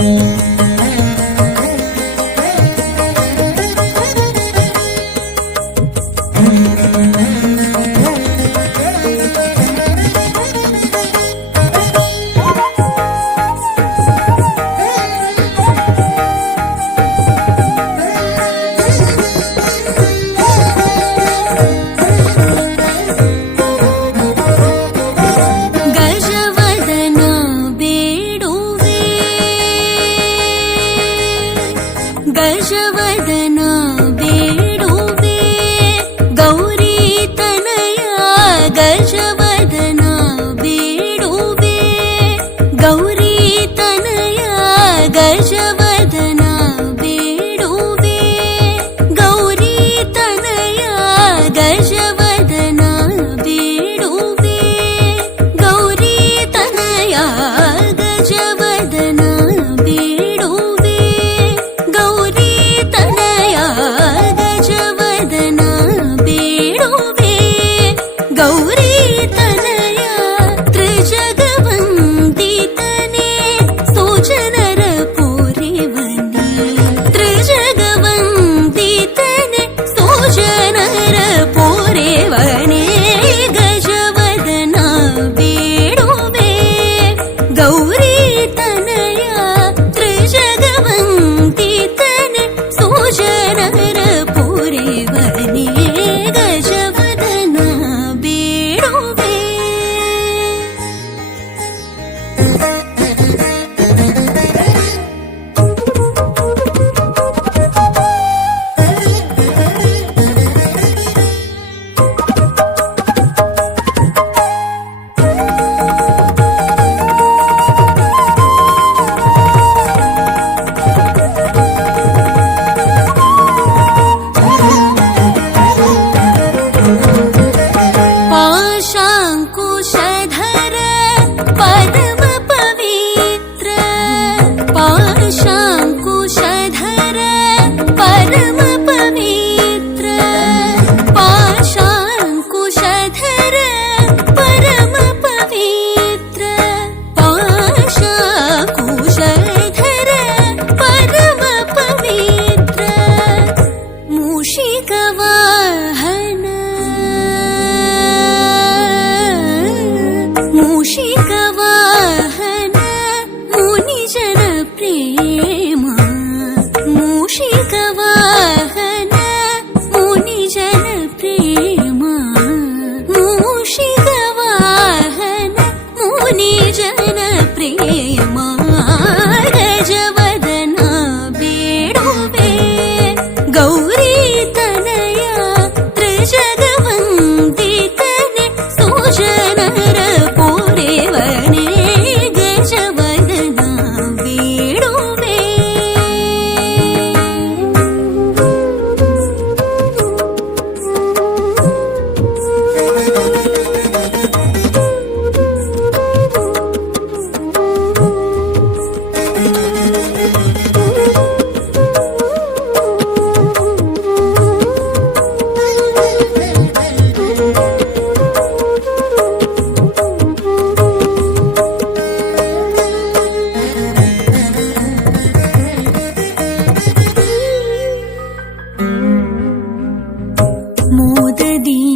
嗯。ಗಜವದನ ಬೇಡುವೆ. ಗೌರಿ ತನಯ ಗಜವದನ ಬೇಡುವೆ. ಗೌರಿ খুশি दी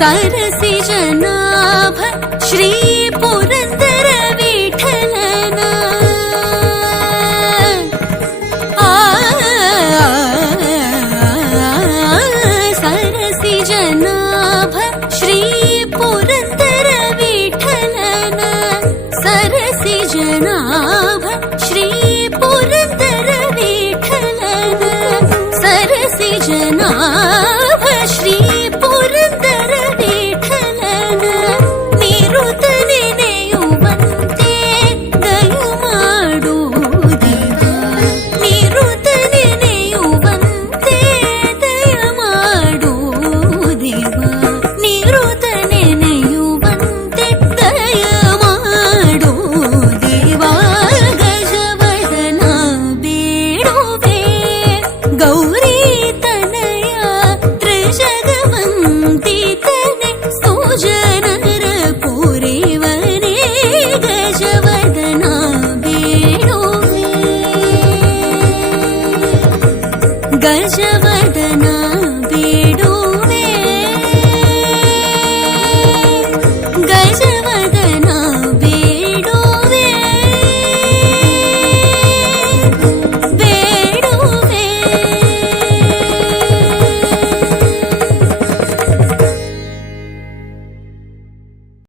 सरसिजनाभ श्री ಗಜವದನ ಬೇಡುವೆ